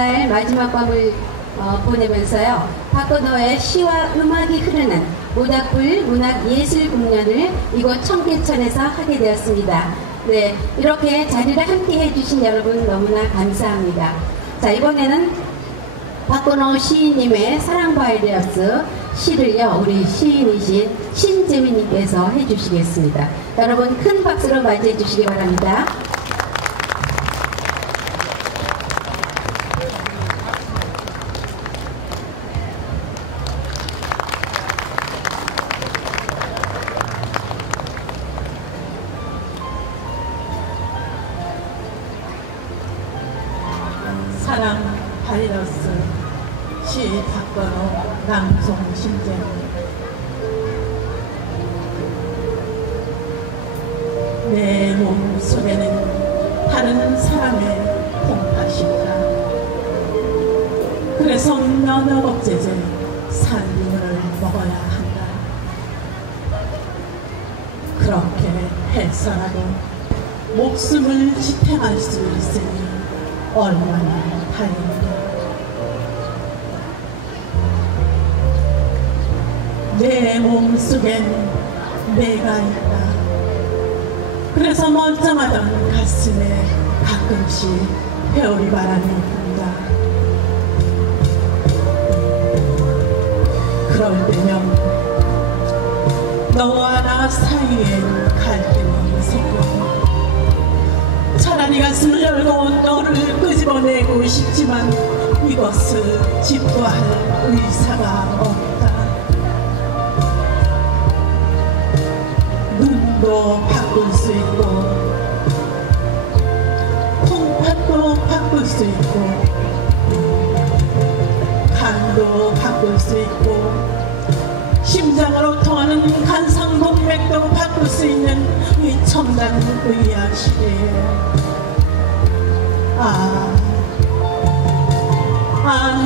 오늘 마지막 밤을 보내면서요, 박건호의 시와 음악이 흐르는 모닥불 문학예술 공연을 이곳 청계천에서 하게 되었습니다. 네, 이렇게 자리를 함께 해주신 여러분 너무나 감사합니다. 자, 이번에는 박건호 시인님의 사랑바이러스 시를요, 우리 시인이신 신재민님께서 해주시겠습니다. 여러분 큰 박수로 맞이해 주시기 바랍니다. 사랑 바이러스 시 박건호 낭송 신재민. 내 몸속에는 다른 사람의 콩팥이다. 그래서 면역업제제 살균을 먹어야 한다. 그렇게 해서라도 목숨을 지탱할 수 있으니 얼마나 다행이다. 내 몸속엔 내가 있다. 그래서 멀쩡하던 가슴에 가끔씩 회오리 바람이 분다. 그럴 때면 너와 나 사이엔 갈등이 생겨. 차라리 가슴을 열고 너를 끄집어내고 싶지만 이것을 집도할 의사가 없다. 눈도 바꿀 수 있고 콩팥도 바꿀 수 있고 간도 바꿀 수 있고 심장으로 통하는 간상동맥도 바꿀 수 있는 이 첨단 의학 시대에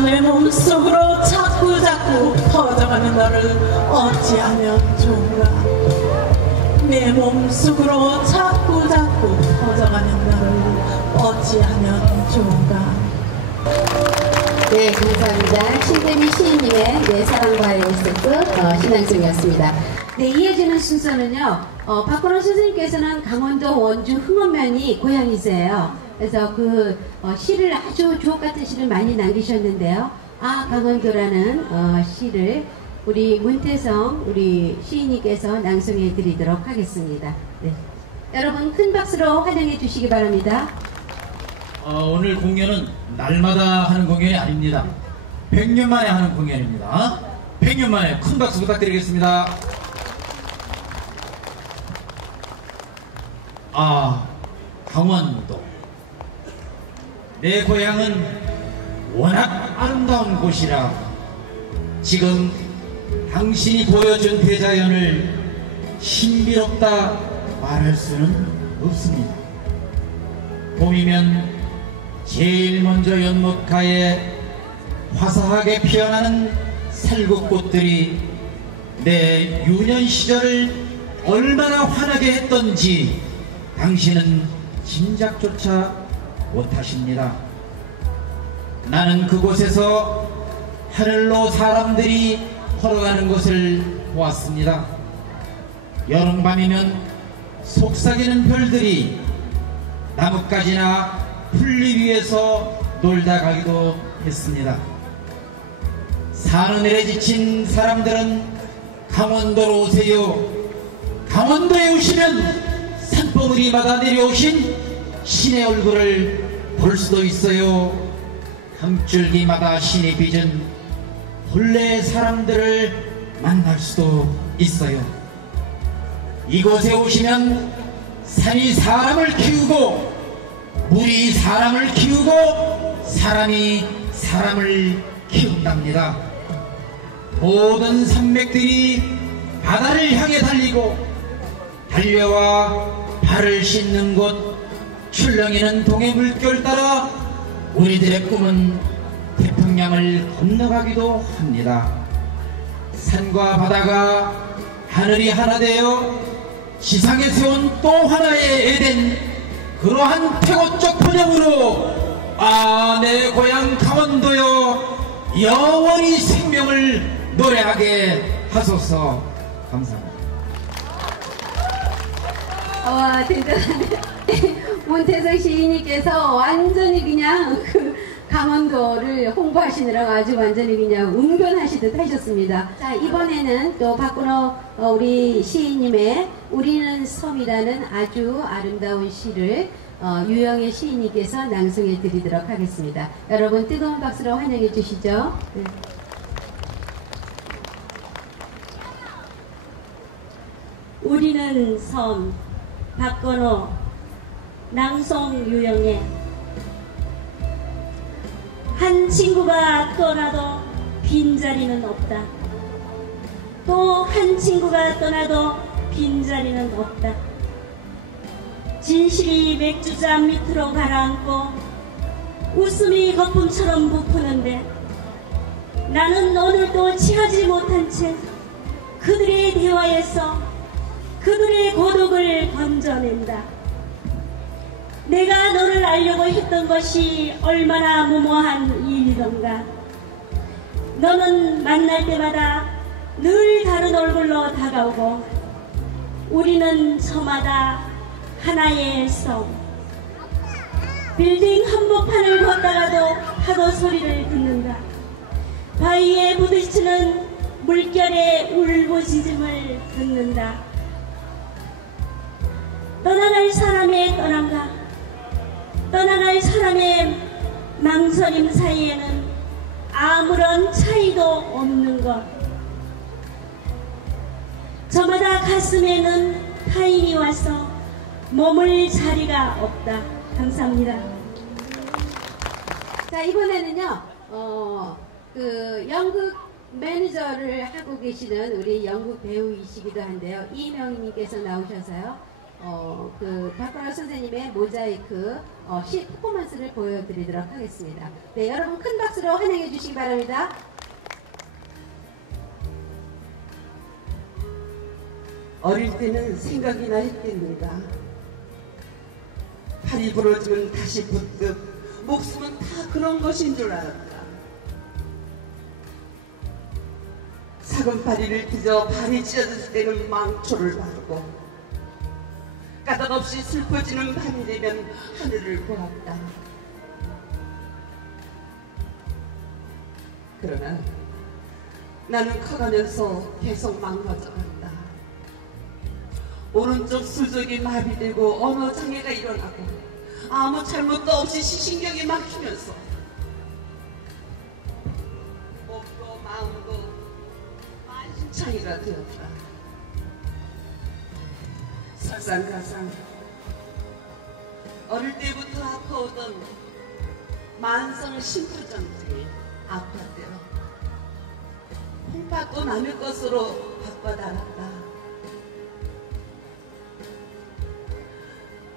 내 몸속으로 자꾸 퍼져가는 너를 어찌하면 좋은가. 내 몸속으로 자꾸 퍼져가는 너를 어찌하면 좋은가. 네, 감사합니다. 신재민 시인님의 내 사랑과의 오스트 신앙송이었습니다. 네, 이어지는 순서는요, 박건호 선생님께서는 강원도 원주 흥원면이 고향이세요. 그래서 그 시를 아주 주옥 같은 시를 많이 남기셨는데요. 강원도라는 시를 우리 문태성 우리 시인님께서 낭송해 드리도록 하겠습니다. 네. 여러분 큰 박수로 환영해 주시기 바랍니다. 오늘 공연은 날마다 하는 공연이 아닙니다. 100년 만에 하는 공연입니다. 100년 만에 큰 박수 부탁드리겠습니다. 강원도. 내 고향은 워낙 아름다운 곳이라 지금 당신이 보여준 대자연을 신비롭다 말할 수는 없습니다. 봄이면 제일 먼저 연못가에 화사하게 피어나는 살구꽃들이 내 유년 시절을 얼마나 환하게 했던지 당신은 짐작조차 못하십니다. 나는 그곳에서 하늘로 사람들이 걸어가는 것을 보았습니다. 여름밤이면 속삭이는 별들이 나뭇가지나 풀잎 위에서 놀다 가기도 했습니다. 사는 일에 지친 사람들은 강원도로 오세요. 강원도에 오시면 산봉우리마다 내려오신 신의 얼굴을 볼 수도 있어요. 한줄기마다 신이 빚은 본래의 사람들을 만날 수도 있어요. 이곳에 오시면 산이 사람을 키우고 물이 사람을 키우고 사람이 사람을 키운답니다. 모든 산맥들이 바다를 향해 달리고 달려와 발을 씻는 곳 출렁이는 동해 물결 따라 우리들의 꿈은 태평양을 건너가기도 합니다. 산과 바다가 하늘이 하나 되어 지상에 세운 또 하나의 에덴, 그러한 태고적 번영으로 아, 내 고향 강원도요, 영원히 생명을 노래하게 하소서. 감사합니다. 와, 대단하네. 문태성 시인님께서 완전히 그냥 그 강원도를 홍보하시느라고 아주 완전히 그냥 웅변하시듯 하셨습니다. 자, 이번에는 또 박근호 우리 시인님의 우리는 섬이라는 아주 아름다운 시를 유영애 시인님께서 낭송해 드리도록 하겠습니다. 여러분 뜨거운 박수로 환영해 주시죠. 네. 우리는 섬 박건호 낭송 유영애. 한 친구가 떠나도 빈자리는 없다. 또 한 친구가 떠나도 빈자리는 없다. 진실이 맥주잔 밑으로 가라앉고 웃음이 거품처럼 부푸는데 나는 오늘도 취하지 못한 채 그들의 대화에서 그들의 고독을 건져낸다. 내가 너를 알려고 했던 것이 얼마나 무모한 일이던가. 너는 만날 때마다 늘 다른 얼굴로 다가오고 우리는 저마다 하나의 섬. 빌딩 한복판을 걷다가도 파도 소리를 듣는다. 바위에 부딪히는 물결의 울부짖음을 듣는다. 떠나갈 사람의 떠남과 떠나갈 사람의 망설임 사이에는 아무런 차이도 없는 것. 저마다 가슴에는 타인이 와서 머물 자리가 없다. 감사합니다. 자, 이번에는요, 그 연극 매니저를 하고 계시는 우리 연극 배우이시기도 한데요. 이명희님께서 나오셔서요. 그 박건호 선생님의 모자이크 시 퍼포먼스를 보여드리도록 하겠습니다. 네, 여러분 큰 박수로 환영해 주시기 바랍니다. 어릴 때는 생각이나 했겠는가. 팔이 부러지면 다시 붙듯 목숨은 다 그런 것인 줄 알았다. 사금파리를 빚어 발이 찢어졌을 때는 망초를 바르고 까닭없이 슬퍼지는 밤이 되면 하늘을 보았다. 그러나 나는 커가면서 계속 망가져갔다. 오른쪽 수족이 마비되고 언어 장애가 일어나고 아무 잘못도 없이 시신경이 막히면서 몸도 마음도 만신창이가 되었다. 설상가상 어릴 때부터 아파오던 만성 심부전증이 아팠대요. 홍파도 남의 것으로 바꿔달았다.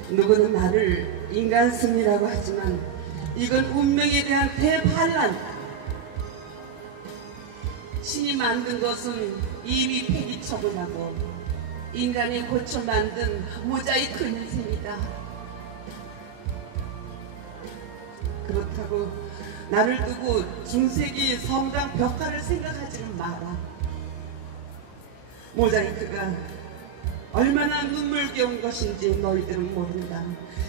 누구는 나를 인간승리라고 하지만 이건 운명에 대한 대반란. 신이 만든 것은 이미 폐기처분하고 인간이 고쳐 만든 모자이크 인생이다. 그렇다고 나를 두고 중세기 성당 벽화를 생각하지는 마라. 모자이크가 얼마나 눈물겨운 것인지 너희들은 모른다.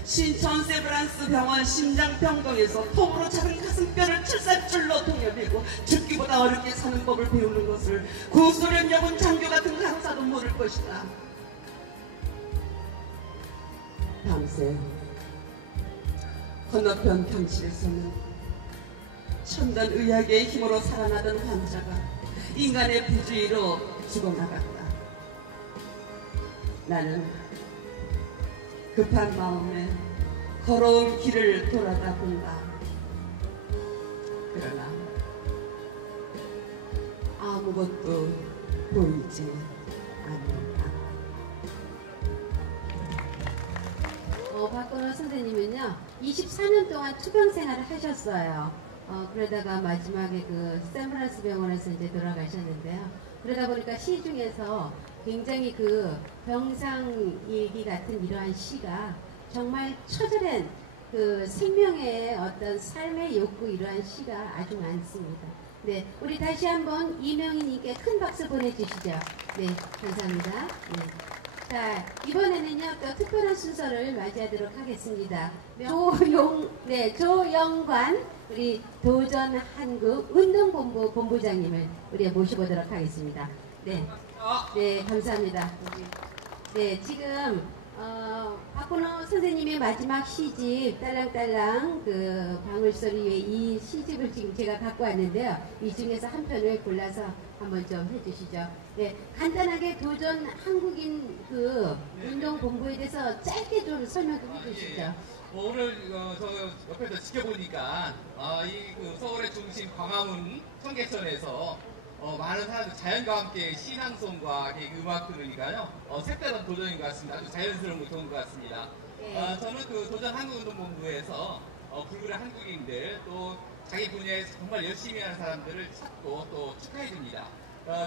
신천 세브란스 병원 심장병동에서 톱으로 작은 가슴뼈를 출산줄로 동여매고 죽기보다 어렵게 사는 법을 배우는 것을 구소련 여군 장교 같은 간호사도 모를 것이다. 밤새 건너편 병실에서는 첨단 의학의 힘으로 살아나던 환자가 인간의 부주의로 죽어나갔다. 나는 급한 마음에 걸어온 길을 돌아다 본다. 그러나 아무것도 보이지 않는다. 박건호 선생님은요 24년 동안 투병 생활을 하셨어요. 그러다가 마지막에 그 샌프란스 병원에서 이제 돌아가셨는데요. 그러다 보니까 시 중에서 굉장히 그 병상 얘기 같은 이러한 시가 정말 처절한 그 생명의 어떤 삶의 욕구 이러한 시가 아주 많습니다. 네, 우리 다시 한번 이명희님께 큰 박수 보내주시죠. 네, 감사합니다. 네. 자, 이번에는요, 또 특별한 순서를 맞이하도록 하겠습니다. 조영관, 우리 도전 한국 운동본부 본부장님을 우리 모셔보도록 하겠습니다. 네. 네, 감사합니다. 네, 지금, 박건호 선생님의 마지막 시집, 딸랑딸랑, 그, 방울소리 위에 이 시집을 지금 제가 갖고 왔는데요. 이 중에서 한 편을 골라서 한번 좀 해주시죠. 네, 간단하게 도전 한국인 그 운동본부에 대해서 짧게 좀 설명 좀 해주시죠. 오늘 저 옆에서 지켜보니까 이 그 서울의 중심 광화문 청계천에서 많은 사람들 자연과 함께 시상송과 음악 들으니까요 색다른 도전인 것 같습니다. 아주 자연스러운 거 좋은 것 같습니다. 네. 저는 그 도전 한국운동본부에서 불굴의 한국인들 또 자기 분야에서 정말 열심히 하는 사람들을 찾고 또 축하해 줍니다.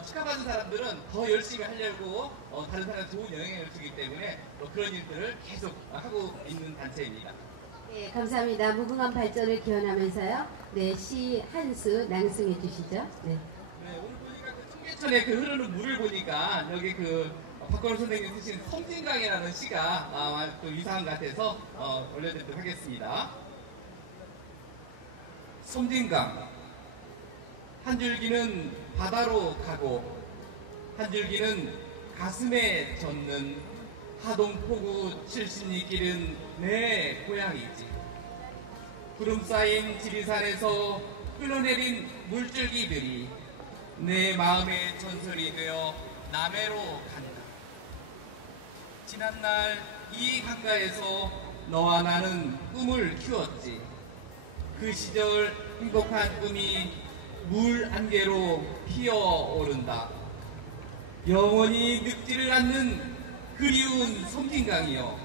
축하받은 사람들은 더 열심히 하려고 다른 사람한테 좋은 영향을 주기 때문에 그런 일들을 계속 하고 있는 단체입니다. 네, 감사합니다. 무궁한 발전을 기원하면서요. 네, 시 한 수 낭송해 주시죠. 네. 네, 오늘 보니까 그 청계천에 그 흐르는 물을 보니까 여기 그 박건호 선생님 쓰신 섬진강이라는 시가 또 유사한 것 같아서 올려드리도록 하겠습니다. 섬진강. 한 줄기는 바다로 가고 한 줄기는 가슴에 젖는 하동포구 70리 길은 내 고향이지. 구름 쌓인 지리산에서 흘러내린 물줄기들이 내 마음의 전설이 되어 남해로 간다. 지난날 이 강가에서 너와 나는 꿈을 키웠지. 그 시절 행복한 꿈이 물 안개로 피어오른다. 영원히 늙지를 않는 그리운 섬진강이여,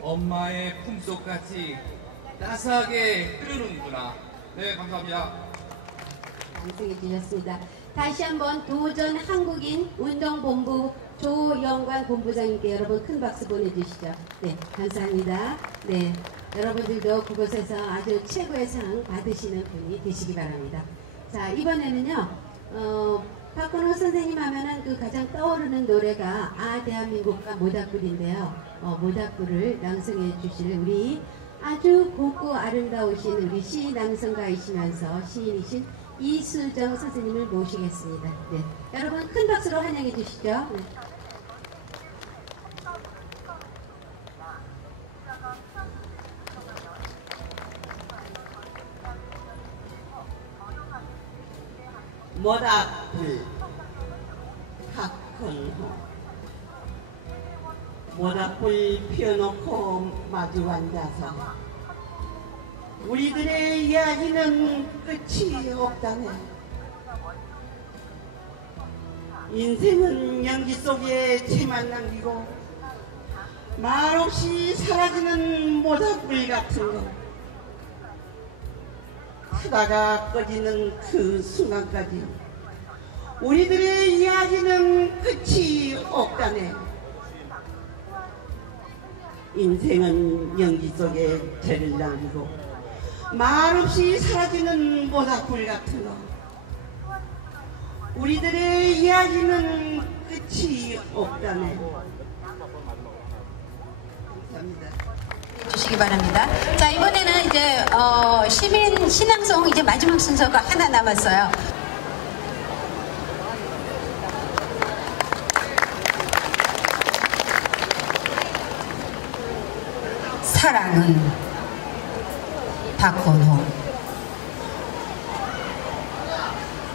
엄마의 품속같이 따스하게 흐르는구나. 네, 감사합니다. 낭송해 주셨습니다. 다시 한번 도전 한국인 운동본부 조영관 본부장님께 여러분 큰 박수 보내주시죠. 네, 감사합니다. 네, 여러분들도 그곳에서 아주 최고의 상 받으시는 분이 되시기 바랍니다. 자, 이번에는요, 박건호 선생님 하면은 그 가장 떠오르는 노래가 대한민국과 모닥불인데요. 모닥불을 낭송해 주실 우리 아주 곱고 아름다우신 우리 시 낭송가이시면서 시인이신 이수정 선생님을 모시겠습니다. 네, 여러분 큰 박수로 환영해 주시죠. 네. 모닥불 박건호. 모닥불 피워놓고 마주 앉아서 우리들의 이야기는 끝이 없다네. 인생은 연기 속에 채만 남기고 말없이 사라지는 모닥불 같은 거. 하다가 꺼지는 그 순간까지 우리들의 이야기는 끝이 없다네. 인생은 연기 속에 죄를 남기고 말없이 사라지는 모닥불 같은 거. 우리들의 이야기는 끝이 없다네. 감사합니다. 주시기 바랍니다. 자, 이번에는 이제 시민 신앙송 이제 마지막 순서가 하나 남았어요. 사랑은 박건호.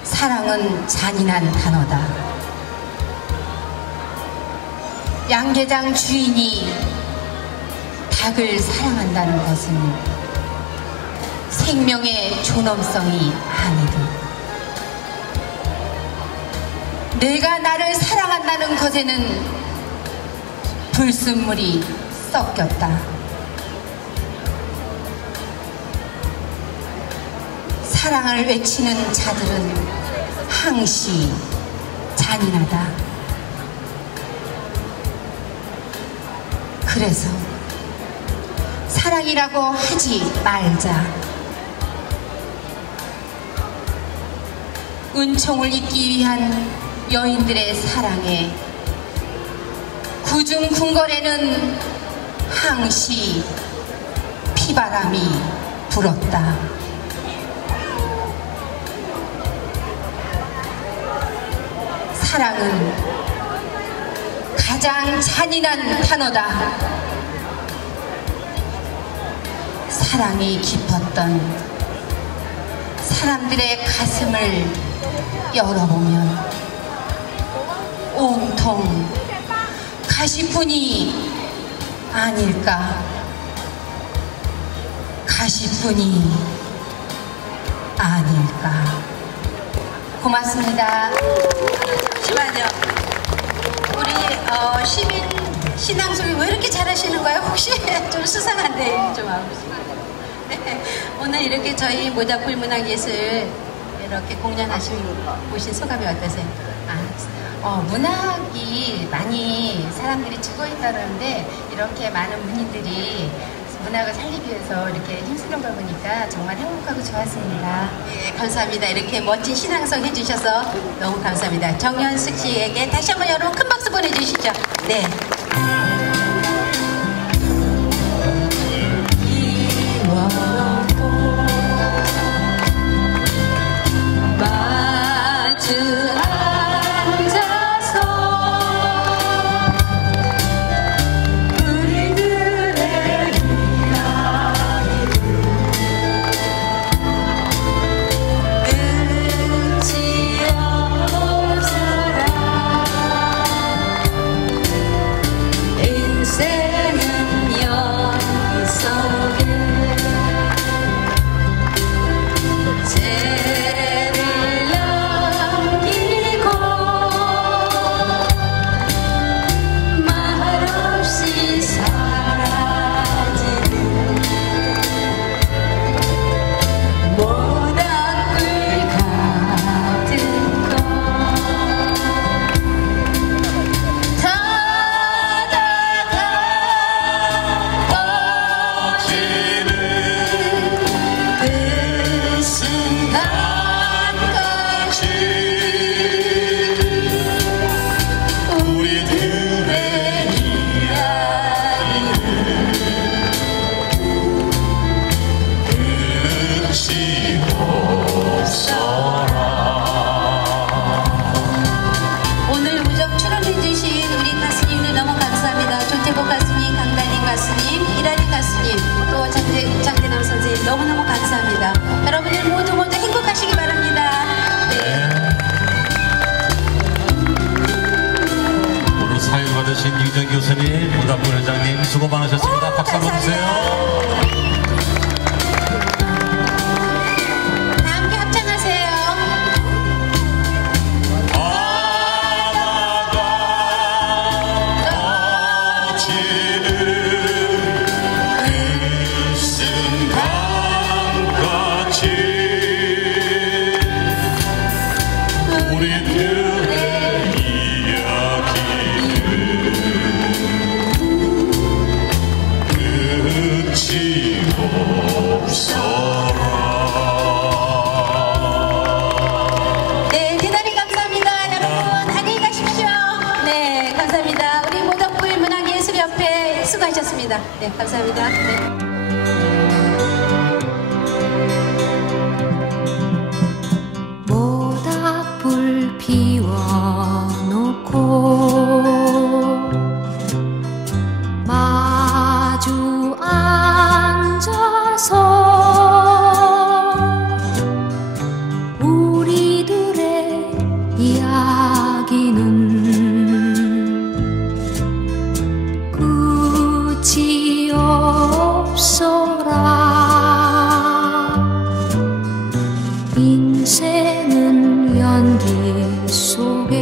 사랑은 잔인한 단어다. 양계장 주인이 닭을 사랑한다는 것은 생명의 존엄성이 아니듯 내가 나를 사랑한다는 것에는 불순물이 섞였다. 사랑을 외치는 자들은 항시 잔인하다. 그래서 사랑이라고 하지 말자. 은총을 잊기 위한 여인들의 사랑에 구중 궁궐에는 항시 피바람이 불었다. 사랑은 가장 잔인한 단어다. 사랑이 깊었던 사람들의 가슴을 열어보면 온통 가시뿐이 아닐까. 가시뿐이 아닐까. 고맙습니다. 잠시만요. 우리 시민 신앙송이 왜 이렇게 잘하시는 거예요? 혹시 좀 수상한데 좀 알고. 네, 오늘 이렇게 저희 모닥불 문학예술 이렇게 공연하신 소감이 어떠세요? 문학이 많이 사람들이 죽어있다는데 이렇게 많은 문인들이 문학을 살리기 위해서 이렇게 힘쓰는 걸 보니까 정말 행복하고 좋았습니다. 네, 감사합니다. 이렇게 멋진 신앙송 해주셔서 너무 감사합니다. 정연숙 씨에게 다시 한번 여러분 큰 박수 보내주시죠. 네. 너무너무 감사합니다. 여러분들 모두 행복하시기 바랍니다. 네. 오늘 사회 받으신 유정 교수님, 모닥불 회장님 수고 많으셨습니다. 박수 한번 주세요. 네, 대단히 감사합니다. 여러분 안녕히 가십시오. 네, 감사합니다. 우리 모닥불 문학예술협회 수고하셨습니다. 네, 감사합니다. 네. 모닥불 피워놓고 마주 앉아서 우리들의 이야기는 끝이 없어라. 인생은 연기 속에